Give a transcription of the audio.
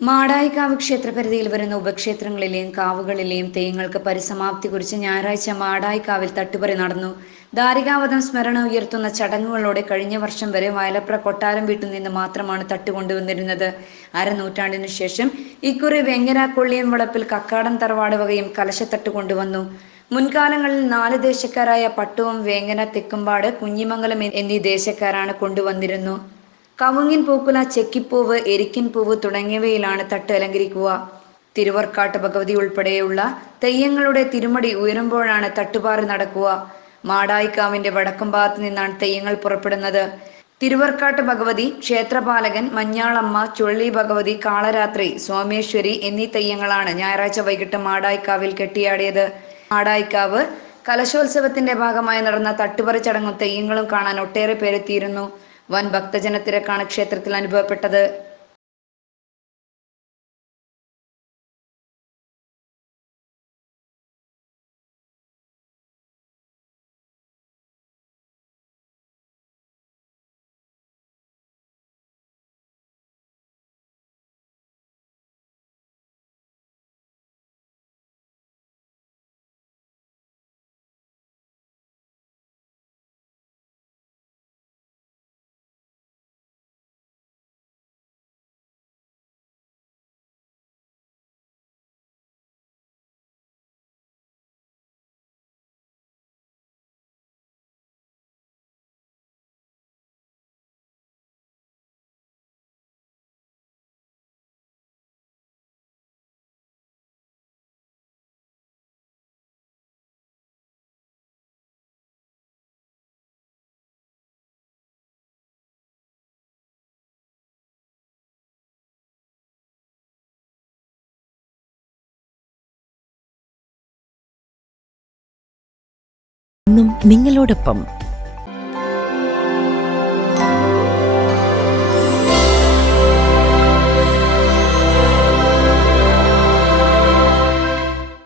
മാടായിക്കാവ് ക്ഷേത്രപരിധിയിൽ വരുന്ന ഉപക്ഷേത്രങ്ങളിലെയും കാവുകളിലെയും തെയ്യങ്ങൾക്ക് പരിസമാപ്തി കുറിച്ച് ഞായറാഴ്ച മാടായിക്കാവിൽ തട്ടുപറി നടന്നു. ധാരികാവധം സ്മരണ ഉയർത്തുന്ന ചടങ്ങുകളോടെ കഴിഞ്ഞ വർഷം വരെ വയലപ്ര കൊട്ടാരം വീട്ടിൽ നിന്ന് മാത്രമാണ് തട്ടുകൊണ്ടുവന്നിരുന്നത്. അരനൂറ്റാണ്ടിനു ശേഷം ഇക്കുറി വെങ്ങര കൊള്ളിയം വളപ്പിൽ കക്കാടൻ തറവാട് വകയും കലശത്തട്ട് കൊണ്ടുവന്നു. മുൻകാലങ്ങളിൽ നാല് ദേശക്കാരായ പട്ടുവം വേങ്ങന തെക്കുംപാട് കുഞ്ഞിമംഗലം എന്നീ ദേശക്കാരാണ് കൊണ്ടുവന്നിരുന്നു. കവുങ്ങിൻ പൂക്കുല ചെക്കിപ്പൂവ് എരിക്കിൻ പൂവ് തുടങ്ങിയവയിലാണ് തട്ട് അലങ്കരിക്കുക. തിരുവർക്കാട്ട് ഭഗവതി ഉൾപ്പെടെയുള്ള തെയ്യങ്ങളുടെ തിരുമടി ഉയരുമ്പോഴാണ് തട്ടുപാറി നടക്കുക. മാടായിക്കാവിന്റെ വടക്കും ഭാഗത്ത് നിന്നാണ് തെയ്യങ്ങൾ പുറപ്പെടുന്നത്. തിരുവർക്കാട്ട് ഭഗവതി ക്ഷേത്രപാലകൻ മഞ്ഞാളമ്മ ചുള്ളി ഭഗവതി കാളരാത്രി സോമേശ്വരി എന്നീ തെയ്യങ്ങളാണ് ഞായറാഴ്ച വൈകിട്ട് മാടായിക്കാവിൽ കെട്ടിയാടിയത്. മാടായിക്കാവ് കലശോത്സവത്തിന്റെ ഭാഗമായി നടന്ന തട്ടുപറി ചടങ്ങും തെയ്യങ്ങളും കാണാൻ ഒട്ടേറെ പേരെത്തിയിരുന്നു. വൻ ഭക്തജന തിരക്കാണ് ക്ഷേത്രത്തിൽ അനുഭവപ്പെട്ടത്. നിങ്ങളോടൊപ്പം